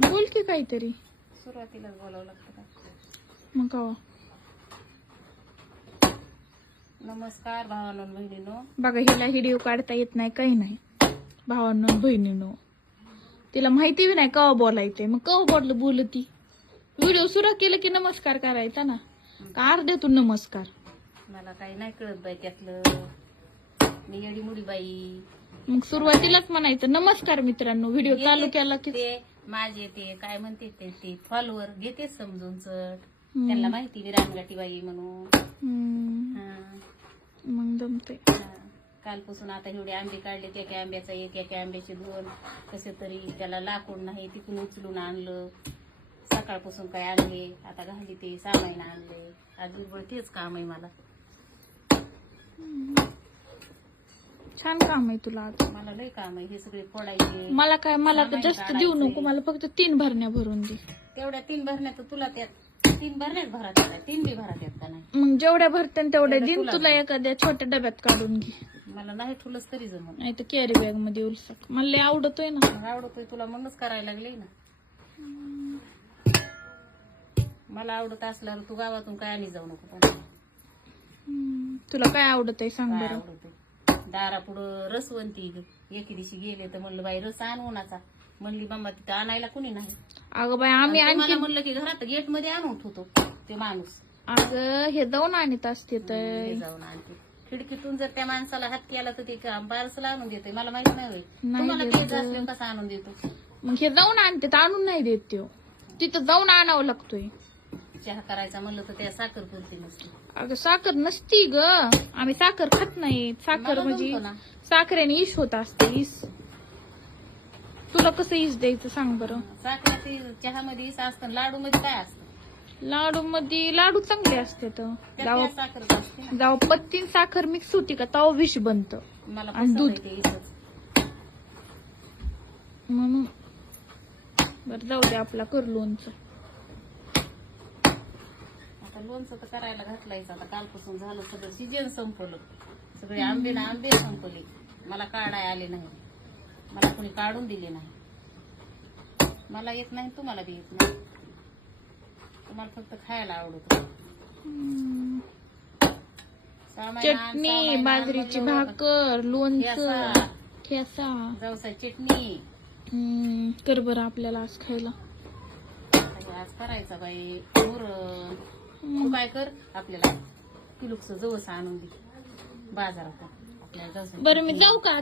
बोल की काहीतरी. सुरुवातीलाच बोलावं लागतं का? मग का नमस्कार भावानो बहिणीनो. बघा हिला व्हिडिओ काढता येत नाही काही नाही. भावांनो बहिणीनो. तिला माहिती बी नाही कवा बोलायचंय. मग कवा बोललं बोलती? व्हिडिओ सुरू केलं की नमस्कार करायचा ना? का अर्ध्यातून नमस्कार? मला काही नाही कळत बाई त्यातलं. मी येडी मुडी बाई. मग सुरुवातीलाच म्हणायचं नमस्कार मित्रांनो व्हिडिओ चालू केला की माझे ते काय म्हणते ते ते फॉलोवर घेते समजून चट. त्यांना माहिती विरानगाठी बाई म्हणून. हा, मग जमते हा. कालपासून आता एवढे आंबे काढले एका आंब्याचा एक एका आंब्याचे दोन. कसे तरी त्याला लाकूड नाही तिथून उचलून आणलं. सकाळपासून काय आणले? आता घाली ते सामाईन आणले. अजून पण तेच काम आहे मला. छान काम आहे तुला आज. मला लय काम आहे हे सगळे फोडायचे. मला काय मला तर जास्त देऊ नको. मला फक्त तीन भरण्या भरून दे. तेवढ्या तीन भरण्यात तुला त्यात तीन भरण्यात भरात येतात तीन बी भरात येत का नाही? मग जेवढ्या भरते तेवढ्या तेवढं दिन तुला. एखाद्या छोट्या डब्यात काढून घे. मला नाही ठुलच तरी जमत. नाही तर कॅरी बॅगमध्ये उलसक. मला लय आवडतोय ना. आवडतोय तुला म्हणूनच करायला लागले ना. मला आवडत असल्यावर तू गावातून काय आणि जाऊ नको पण. तुला काय आवडत आहे सांग काय बरं. आवडतंय? दारापुढं रसवंती एके दिवशी गेले तर म्हणलं बाई रस आण उन्हाचा. म्हणली बाबा तिथं आणायला कुणी नाही. अगं बाई आम्ही आणि आणखी मला म्हणलं की घरात गेटमध्ये आणून ठेवतो ते माणूस. अगं हे जाऊन आणत असते तर. हे जाऊन आणते. खिडकीतून जर त्या माणसाला हात केला तर ते पार्सल आणून देते मला माहीत नाही होय. नाही तुम्हाला असल्यावर कसं आणून देतो? मग हे जाऊन आणते तर आणून नाही देत त्यो. तिथं जाऊन आणावं लागतोय. चहा करायचा म्हणलं तर त्या साखर पुरती नसते. अगं साखर नसती ग. आम्ही साखर खात नाही. साखर मला म्हणजे जमतं ना. साखरेने इश होत असते इस तुला कसं इस द्यायचं सांग बरं. साखरेची चहामध्ये असतं लाडू मध्ये काय असतं? लाडू मध्ये लाडू चांगले असते तर. त्यात काय साखर असते ना पत्तीन साखर मिक्स होती का तेव्हा विष बनतं. मला आणि पसंत दूध. आहे ते इथंच. म्हणून बरं जाऊ दे आपला कर लोणचं. लोणचं तर करायला घातलायचं. आता कालपासून झालं सगळं सीजन संपलं. सगळे आंबे ना आंबे संपले. मला काढाय आले नाही. मला कोणी काढून दिले नाही. मला येत नाही तुम्हाला बी येत नाही. तुम्हाला फक्त खायला आवडत. चटणी बाजरीची. भाकर लोणचं ठेसा. जवसा चटणी. हम्म, कर बरं आपल्याला आज खायला. आज करायचा बाई. पुरण तू काय कर आपल्याला किलोच जवस आणून दे. बाजारात. आपल्याला बरं मी जाऊ का?